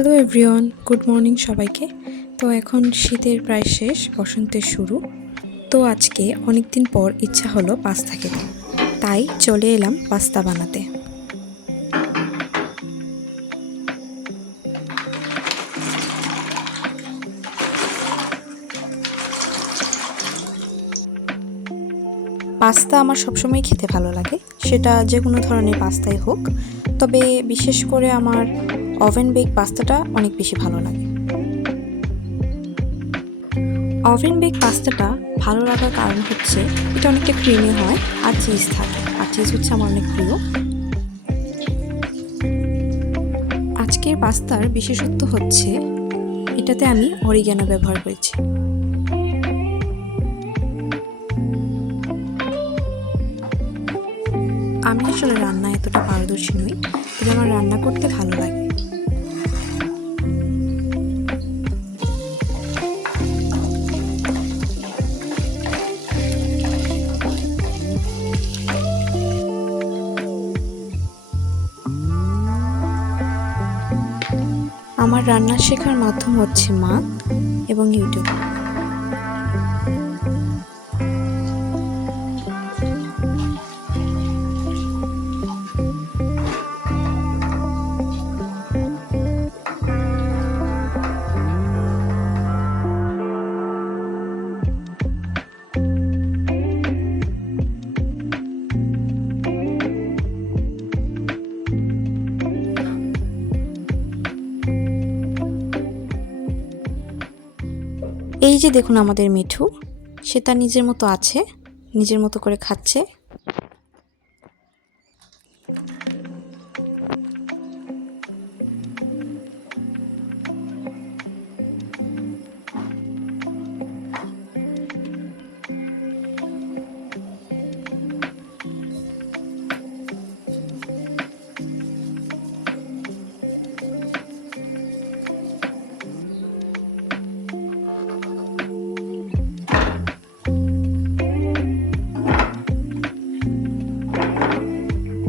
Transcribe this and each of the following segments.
Hello everyone, good morning সবাইকে। তো এখন শীতের প্রায় শেষ, বসন্তের শুরু। তো আজকে অনেক দিন পর ইচ্ছা হলো পাস্তা খেতে, তাই চলে এলাম পাস্তা বানাতে। পাস্তা আমার সবসময় খেতে ভালো লাগে, সেটা যে কোনো ধরনের পাস্তাই হোক, তবে বিশেষ করে আমার ওভেন বেক পাস্তাটা অনেক বেশি ভালো লাগে। ওভেন বেক পাস্তাটা ভালো লাগার কারণ হচ্ছে এটা অনেকটা ক্রিমি হয় আর চিজ থাকে, আর চিজ হচ্ছে আমার অনেক প্রিয়। আজকের পাস্তার বিশেষত্ব হচ্ছে এটাতে আমি অরিগ্যানো ব্যবহার করেছি। আমি আসলে রান্না এতটা পারদর্শী নই, তবে আমার রান্না করতে ভালো লাগে। আমার রান্না শেখার মাধ্যম হচ্ছে মা এবং ইউটিউব। এই যে দেখুন আমাদের মিঠু, সে তার নিজের মতো আছে, নিজের মতো করে খাচ্ছে।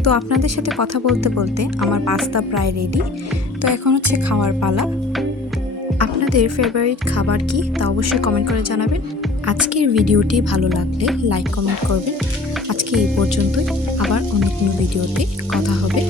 তো আপনাদের সাথে কথা বলতে বলতে আমার পাস্তা প্রায় রেডি। তো এখন হচ্ছে খাওয়ার পালা। আপনাদের ফেভারিট খাবার কি তা অবশ্যই কমেন্ট করে জানাবেন। আজকের ভিডিওটি ভালো লাগলে লাইক কমেন্ট করবেন। আজকে এই পর্যন্তই, আবার অন্য কোনো ভিডিওতে কথা হবে।